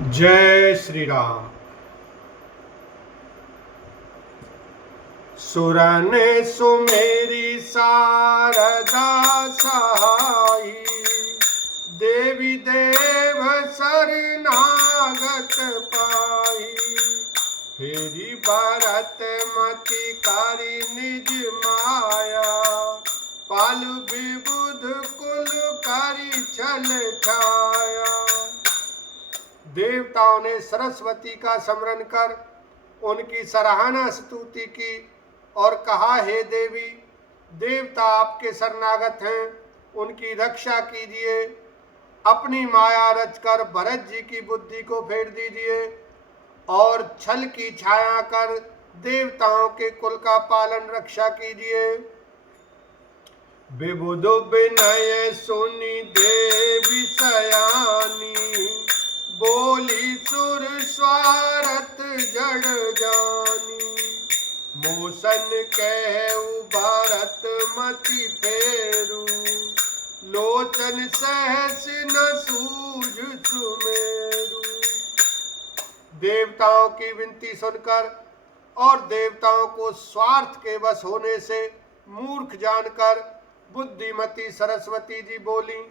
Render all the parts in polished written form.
जय श्री राम। सुरन सुमेरी शारदा सहाई, देवी देव शरणागत पाई। फेरी भरत मति कारी निज माया, पालु विबुध कुल करी छल छाया। देवताओं ने सरस्वती का स्मरण कर उनकी सराहना स्तुति की और कहा, हे देवी, देवता आपके शरणागत हैं, उनकी रक्षा कीजिए। अपनी माया रचकर भरत जी की बुद्धि को फेर दीजिए और छल की छाया कर देवताओं के कुल का पालन रक्षा कीजिए। विबुध विनय सुनी देवी सयानी, बोली सुर स्वारथ जड़ जानी। मोसन कहु भारत मति फेरू, लोचन सहस न सूझ सुमेरु। देवताओं की विनती सुनकर और देवताओं को स्वार्थ के वश होने से मूर्ख जानकर बुद्धिमती सरस्वती जी बोली,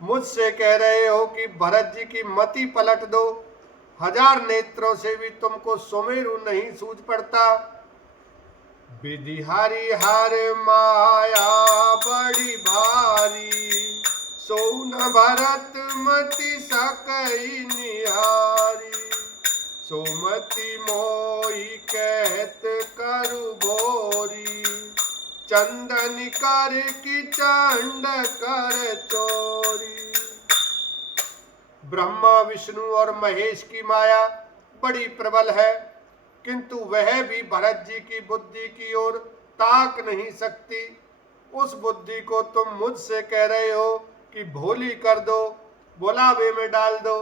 मुझसे कह रहे हो कि भरत जी की मति पलट दो। हजार नेत्रों से भी तुमको सुमेरु नहीं सूझ पड़ता। विधिहारी हर माया बड़ी भारी, सोन भरत मति सकई निहारी। सोमति मोहि कहत करु भोरी, चंदन कर की चंड कर चोरी। ब्रह्मा विष्णु और महेश की माया बड़ी प्रबल है, किंतु वह भी भरत जी की बुद्धि की ओर ताक नहीं सकती। उस बुद्धि को तुम मुझसे कह रहे हो कि भोली कर दो, बुलावे में डाल दो।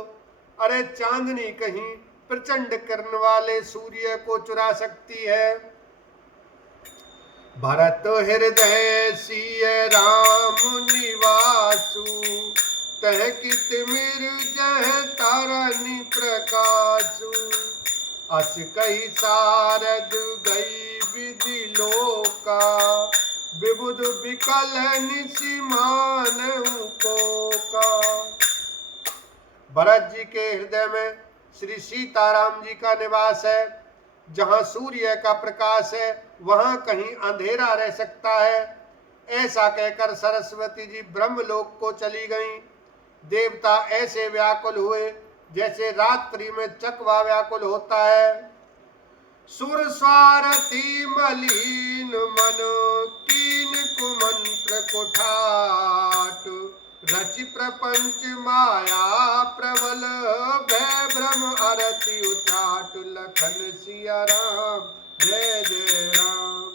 अरे चांदनी कहीं प्रचंड किरण वाले सूर्य को चुरा सकती है। भरत हृदय सिय राम निवासु, तह कित मिर्जह तारनि प्रकाशु। अस कही सारद गई विधि लोका, विबुध विकल निशिमान कोका। भरत जी के हृदय में श्री सीताराम जी का निवास है। जहाँ सूर्य का प्रकाश है वहाँ कहीं अंधेरा रह सकता है। ऐसा कहकर सरस्वती जी ब्रह्मलोक को चली गईं। देवता ऐसे व्याकुल हुए जैसे रात्रि में चकवा व्याकुल होता है। सुर स्वारथी मलिन मन, कीन कुमंत्र कुठाट। रचि प्रपंच माया प्रबल, भय भ्रम अरति उचाट। लखन सिया राम जय जय राम।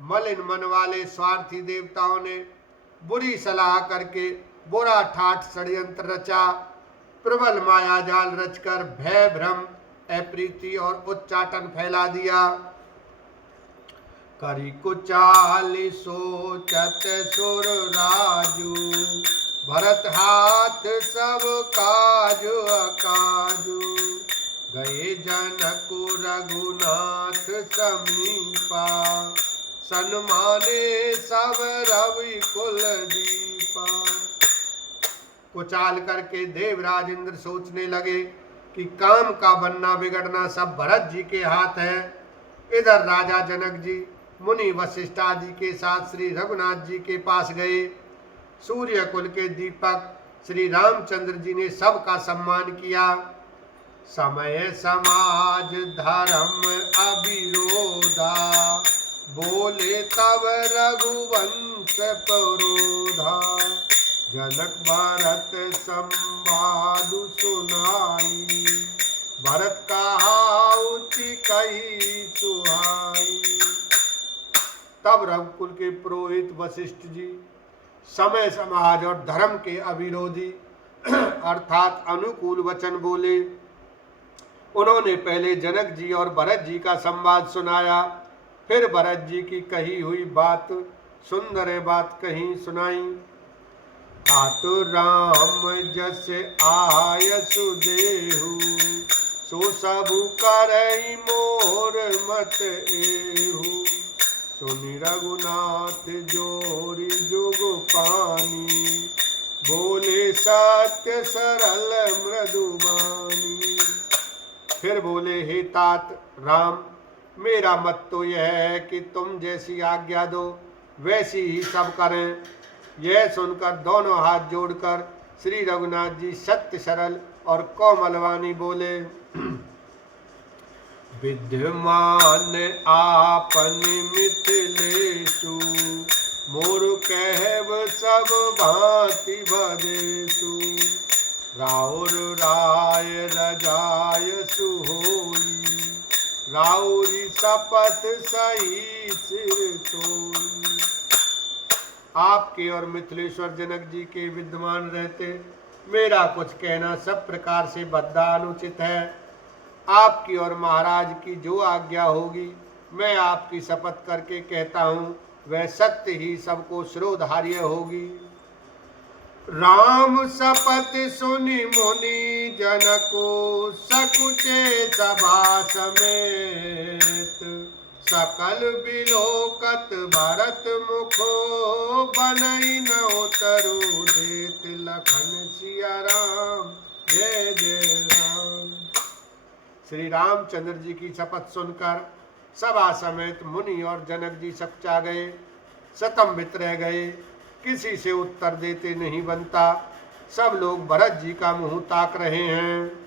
मलिन मन वाले स्वार्थी देवताओं ने बुरी सलाह करके बुरा ठाठ षड्यंत्र रचा। प्रबल माया जाल रचकर भय भ्रम अप्रीति और उच्चाटन फैला दिया। करी कुचाली सोचत सुर राजू, भरत हाथ सब काजु अकाजु। गए जनकु रघुनाथ समीपा, सन्माने सब रवि कुल दीपा। कुचाल करके देवराज इंद्र सोचने लगे कि काम का बनना बिगड़ना सब भरत जी के हाथ है। इधर राजा जनक जी मुनि वशिष्ठ आदि के साथ श्री रघुनाथ जी के पास गए। सूर्य कुल के दीपक श्री रामचंद्र जी ने सबका सम्मान किया। समय समाज धर्म अविरोधा, बोले तब रघुवंश परोधा। जनक भरत संवाद सुनाई, भरत कहाउति कही सुहाई। तब रघुकुल के पुरोहित वशिष्ठ जी समय समाज और धर्म के अविरोधी अर्थात अनुकूल वचन बोले। उन्होंने पहले जनक जी और भरत जी का संवाद सुनाया, फिर भरत जी की कही हुई बात सुंदर बात कहीं सुनाई। तातु राम जस आयसु देहु, सो सबु करई मोर मत एहु। सुनि रघुनाथ जोरी जुग पानी, बोले सत्य सरल मृदुबानी। फिर बोले, हे तात राम, मेरा मत तो यह है कि तुम जैसी आज्ञा दो वैसी ही सब करें। यह सुनकर दोनों हाथ जोड़कर श्री रघुनाथ जी सत्य सरल और कोमल वाणी बोले, विद्यमान आपन मिथिलेषु, मोर कहब सब भांति भजेषु। राउर राय रजायसु होई, राउरी शपथ सही सिर सोई। आपके और मिथिलेश्वर जनक जी के विद्यमान रहते मेरा कुछ कहना सब प्रकार से बद्धा अनुचित है। आपकी और महाराज की जो आज्ञा होगी मैं आपकी शपथ करके कहता हूँ वह सत्य ही सबको शिरोधार्य होगी। राम शपथ सुनि मुनि जनको, सकुचे सभा समेत। सकल बिलोकत भरत मुखो, बनई न उतरु देत। लखन सिया राम जय जय राम। श्री रामचंद्र जी की शपथ सुनकर सभा समेत मुनि और जनक जी सकचा गए, स्तंभित रह गए, किसी से उत्तर देते नहीं बनता। सब लोग भरत जी का मुंह ताक रहे हैं।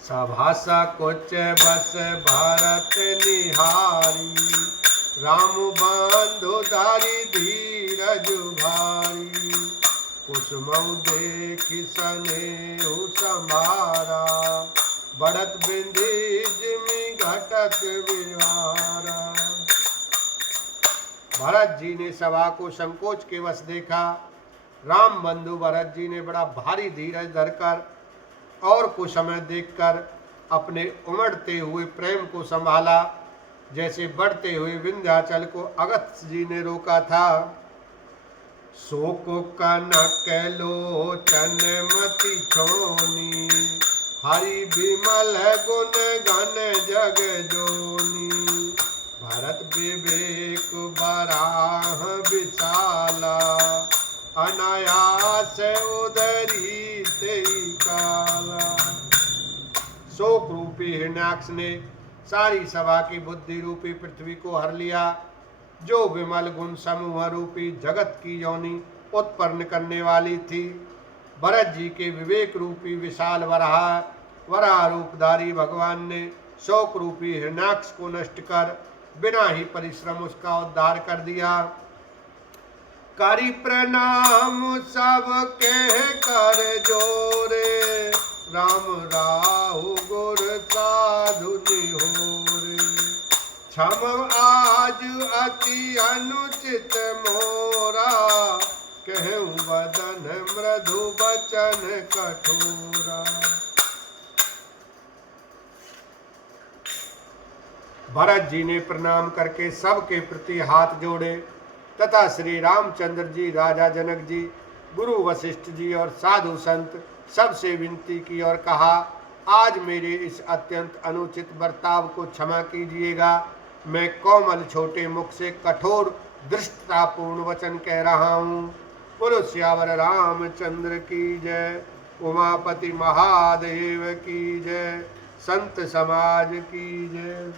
सभा सकुच बस भरत निहारी, राम बंधु धारी धीरज भारी। कुसुमऊ देख सनेहु समारा, बढ़त बिंदी जिमि घटत विहारा। भरत जी ने सभा को संकोच के वश देखा। राम बंधु भरत जी ने बड़ा भारी धीरज धरकर और कुछ समय देखकर अपने उमड़ते हुए प्रेम को संभाला, जैसे बढ़ते हुए विंध्याचल को अगस्त्य जी ने रोका था। शोक कनक लोचन मति छोनी, हरि विमल गुण गण जग जोनी। भरत विवेक बराह विशाला, अनायास उदरी तेई काला। शोक रूपी हिरण्याक्ष ने सारी सभा की बुद्धि रूपी पृथ्वी को हर लिया। जो विमल गुण समूह रूपी जगत की योनि उत्पन्न करने वाली थी, भरत जी के विवेक रूपी विशाल वराह रूपधारी भगवान ने शोक रूपी हिरण्याक्ष को नष्ट कर बिना ही परिश्रम उसका उद्धार कर दिया। करि प्रणाम सब कह कर जोरे, राम राहु गुर साधु निहोरे। क्षम आज अति अनुचित मोरा, कहूँ बदन मृदु बचन कठोरा। भरत जी ने प्रणाम करके सबके प्रति हाथ जोड़े तथा श्री रामचंद्र जी, राजा जनक जी, गुरु वशिष्ठ जी और साधु संत सबसे विनती की और कहा, आज मेरे इस अत्यंत अनुचित बर्ताव को क्षमा कीजिएगा। मैं कोमल छोटे मुख से कठोर दृष्टतापूर्ण वचन कह रहा हूँ। बोलो सियावर रामचंद्र की जय, उमापति महादेव की जय, संत समाज की जय।